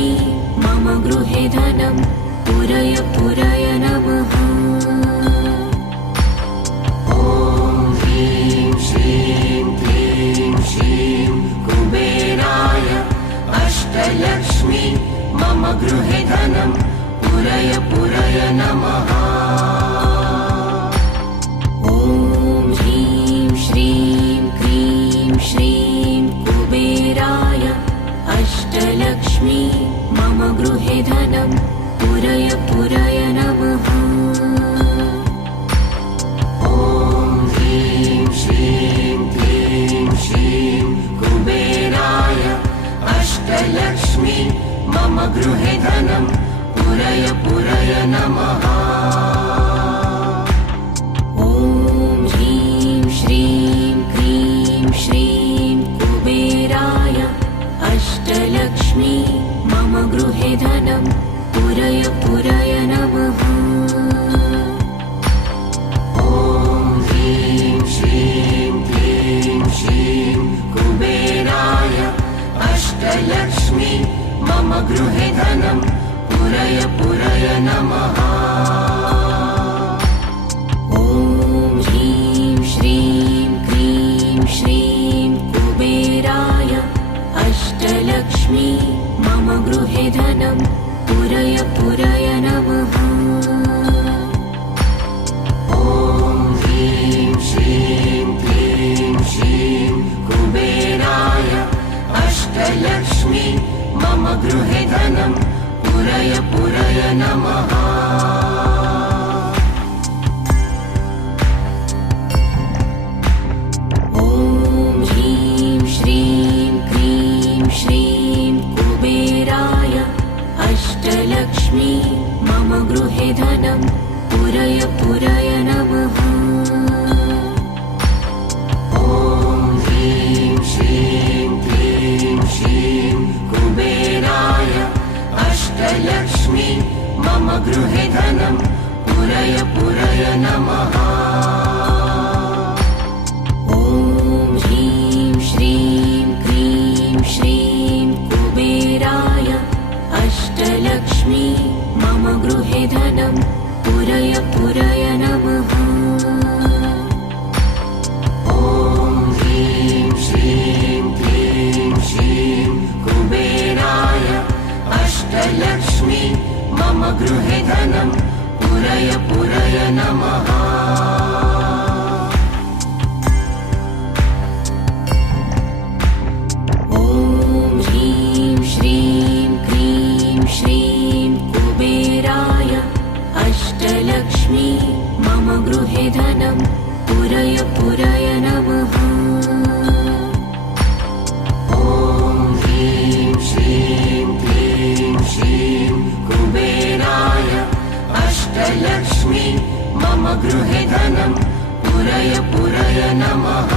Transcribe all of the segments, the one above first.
अष्टलक्ष्मी मम गृहे धनं पुरय पुरय नमः। ॐ ह्रीं श्रीं क्लीं श्रीं कुबेराय अष्टलक्ष्मी मम गृहे धनं पुरय पुरय नमः। ॐ ह्रीं श्रीं क्लीं श्रीं कुबेराय अष्टलक्ष्मी मम गृहे धनं पुरय पुरय नमः। ॐ ह्रीं श्रीं क्लीं श्रीं कुबेराय अष्टलक्ष्मी मम गृहे धनं पुरय पुरय नमः। ॐ ह्रीं श्रीं क्लीं श्रीं कुबेराय अष्टलक्ष्मी मम गृहे धनं पुरय पुरय नमः। ॐ ह्रीं श्रीं क्लीं श्रीं कुबेराय अष्टलक्ष्मी मम गृहे धनं पुरय पुरय नमः। ॐ ह्रीं श्रीं क्लीं श्रीं कुबेराय अष्टलक्ष्मी मम गृहे धनं पुरय पुरय नमः। ॐ ह्रीं श्रीं क्लीं श्रीं कुबेराय अष्टलक्ष्मी मम गृहे धनं पुरय पुरय नमः। ॐ ह्रीं श्रीं क्लीं श्रीं कुबेराय अष्टलक्ष्मी मम गृहे धनं पुरय पुरय नमः। ॐ ह्रीं श्रीं क्लीं श्रीं कुबेराय अष्टलक्ष्मी मम गृहे धनं पुरय पुरय नमः। ॐ ह्रीं श्रीं क्लीं श्रीं कुबेराय अष्टलक्ष्मी मम गृहे धनं पुरय पुरय नमः। ॐ ह्रीं श्रीं क्लीं श्रीं कुबेराय अष्टलक्ष्मी मम गृहे धनं पुरय पुरय नमः। ॐ ह्रीं श्रीं क्लीं श्रीं कुबेराय अष्टलक्ष्मी मम गृहे धनं पुरय पुरय नमः। ॐ ह्रीं श्रीं क्लीं श्रीं कुबेराय अष्टलक्ष्मी मम गृहे धनं पुरय पुरय नमः।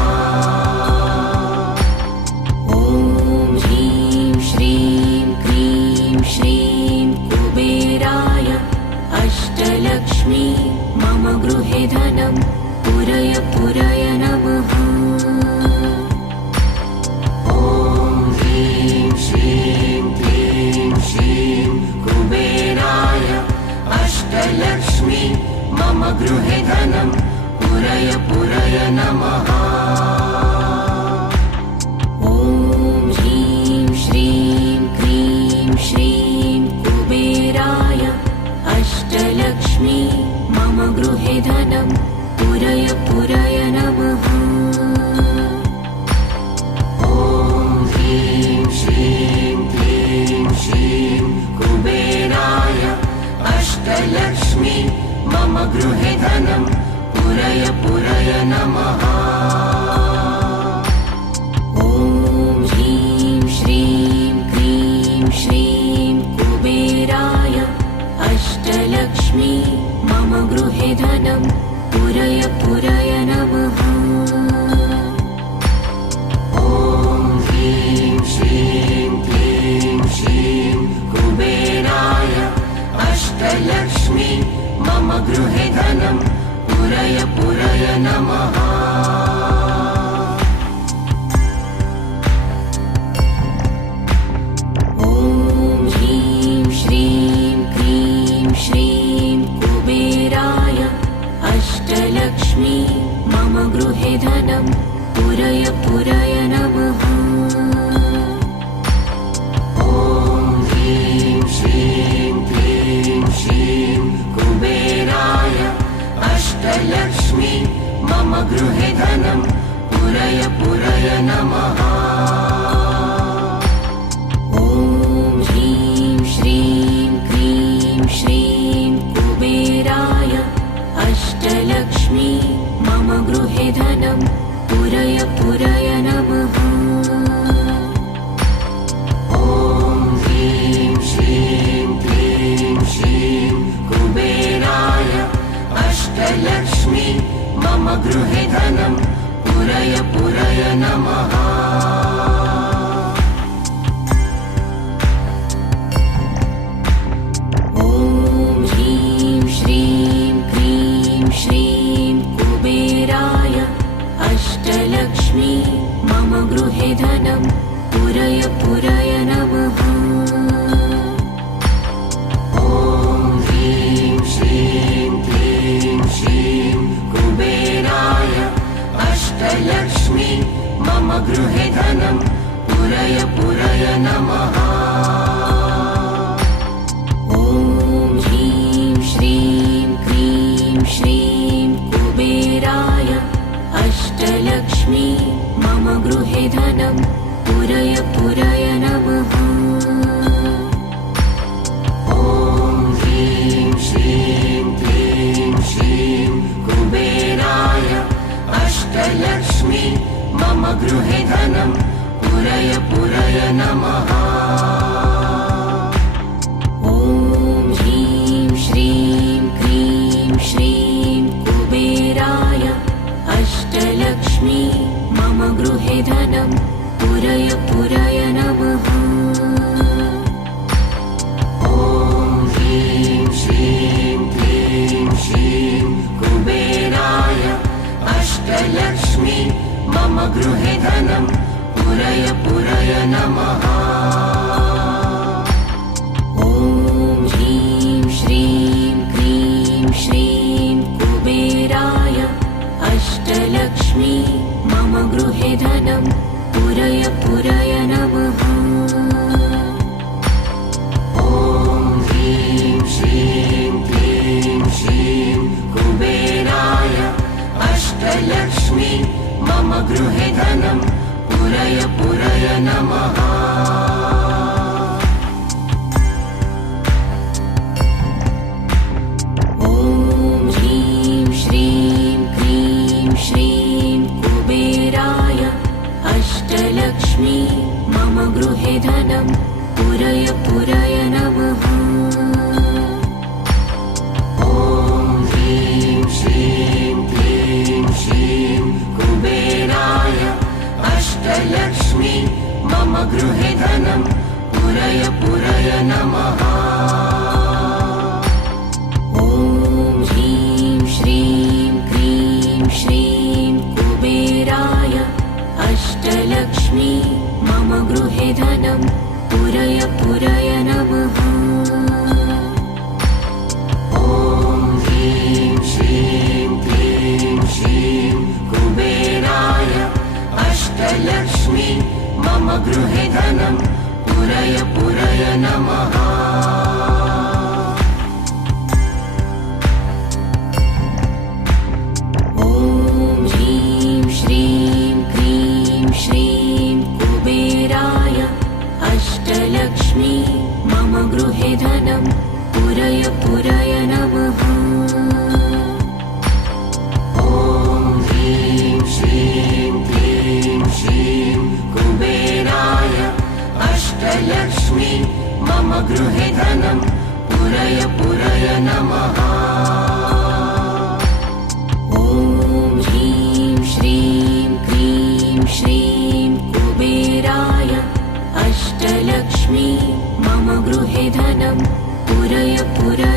ॐ ह्रीं श्रीं क्लीं श्रीं कुबेराय अष्टलक्ष्मी मम गृहे धनं पुरय पुरय नमः। ॐ ह्रीं श्रीं क्लीं श्रीं कुबेराय अष्टलक्ष्मी मम गृहे धनं पुरय पुरय नमः। ॐ ह्रीं श्रीं क्लीं श्रीं कुबेराय अष्टलक्ष्मी मम गृहे धनं पुरय पुरय नमः। ॐ ह्रीं श्रीं क्लीं श्रीं कुबेराय अष्टलक्ष्मी मम गृहे धनं पुरय पुरय नमः। ॐ ह्रीं श्रीं क्लीं श्रीं कुबेराय अष्टलक्ष्मी मम गृहे धनं पुरय पुरय नमः। ॐ ह्रीं श्रीं क्लीं श्रीं कुबेराय अष्टलक्ष्मी मम गृहे धनं पुरय पुरय नमः। ॐ ह्रीं गृहे धनं पुरय पुरय नमः। ॐ ह्रीं श्रीं क्लीं श्रीं कुबेराय अष्टलक्ष्मी मम गृहे धनं पुरय पुरय नमः। ॐ ह्रीं श्रीं क्लीं श्रीं कुबेराय अष्टलक्ष्मी मम गृहे धनं पुरय पुरय नमः। ॐ ह्रीं श्रीं क्लीं श्रीं कुबेराय अष्टलक्ष्मी मम गृहे धनं पुरय पुरय नमः। ॐ ह्रीं श्रीं क्लीं श्रीं कुबेराय अष्टलक्ष्मी मम गृहे धनं पुरय पुरय नमः। ॐ ह्रीं श्रीं क्लीं श्रीं कुबेराय अष्टलक्ष्मी मम गृहे धनं पुरय पुरय नमः। ॐ ह्रीं श्रीं क्लीं श्रीं कुबेराय अष्टलक्ष्मी मम गृहे धनं पुरय पुरय नमः। ॐ ह्रीं श्रीं क्लीं श्रीं कुबेराय अष्टलक्ष्मी मम गृहे धनं पुरय पुरय नमः। ॐ ह्रीं श्रीं क्लीं श्रीं कुबेराय अष्टलक्ष्मी मम गृहे धनं पुरय पुरय नमः। ॐ ह्रीं श्रीं क्लीं श्रीं कुबेराय अष्टलक्ष्मी मम गृहे धनं पुरय पुरय नमः। ॐ ह्रीं श्रीं क्लीं श्रीं कुबेराय अष्टलक्ष्मी मम गृहे धनं पुरय पुरय नमः। ॐ ह्रीं श्रीं क्लीं श्रीं कुबेराय अष्टलक्ष्मी मम गृहे धनं पुरय पुरय नमः। ॐ ह्रीं श्रीं क्लीं श्रीं कुबेराय अष्टलक्ष्मी मम गृहे धनं पुरय पुरय नमः। ॐ ह्रीं श्रीं क्लीं श्रीं कुबेराय अष्टलक्ष्मी मम गृहे धनं पुरय पुरय नमः। ॐ ह्रीं श्रीं क्लीं श्रीं कुबेराय अष्टलक्ष्मी मम गृहे धनं पुरय पुरय नमः। ॐ ह्रीं श्रीं क्लीं श्रीं कुबेराय अष्टलक्ष्मी मम गृहे धनं पुरय पुरय नमः। ॐ ह्रीं श्रीं क्लीं श्रीं कुबेराय अष्टलक्ष्मी मम गृहे धनं पुरय पुरय नमः। ॐ ह्रीं श्रीं क्लीं श्रीं कुबेराय अष्टलक्ष्मी मम गृहे धनं पुरय पुरय नमः। ॐ ह्रीं श्रीं क्लीं श्रीं कुबेराय अष्टलक्ष्मी मम गृहे धनं पुरय पुरय